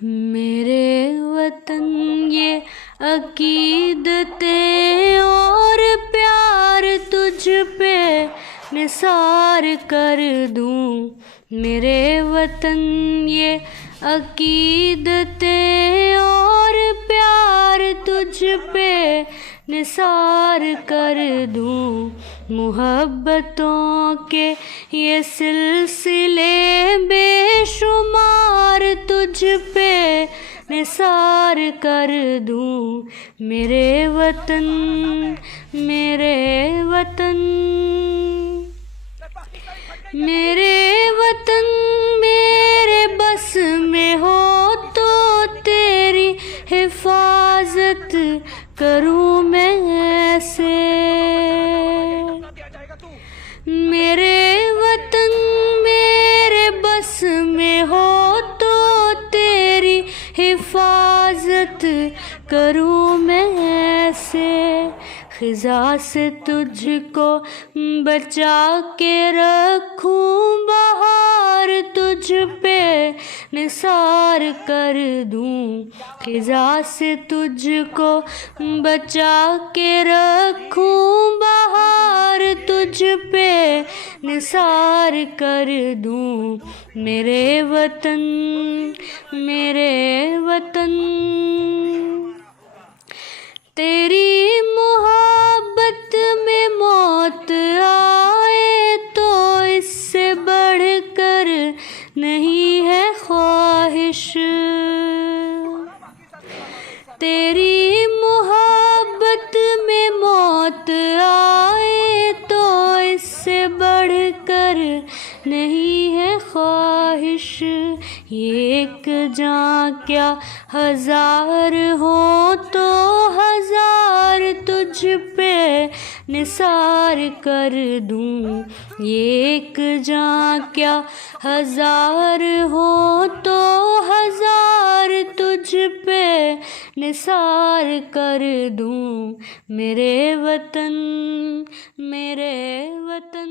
मेरे वतन ये अकीदतें और प्यार तुझ पे निसार कर दूं। मेरे वतन ये अकीदतें और प्यार तुझ पे निसार कर दूं। मुहब्बतों के ये सिलसिले बेशुमार तुझ पे निसार कर दूं। मेरे वतन मेरे वतन मेरे वतन मेरे बस में हो तो तेरी हिफाजत करूं मैं ऐसे। मेरे वतन मेरे बस में हो तो तेरी हिफाजत करूं मैं ऐसे। खिज़ा से तुझको बचा के रखूं, बहार तुझ पे निसार कर दूं। खिज़ा से तुझको बचा के रखूं, बहार तुझ पे निसार कर दूं। मेरे वतन मेरे वतन तेरी मोहब्बत में मौत आए तो इससे बढ़कर नहीं है ख्वाहिश। तेरी मोहब्बत में मौत आए तो इससे बढ़कर नहीं है ख्वाहिश। एक जान क्या हजार हो तो हजार तुझ पे निसार कर दूं। एक जान क्या हजार हो तो हजार तुझ पे निसार कर दूं। मेरे वतन मेरे वतन।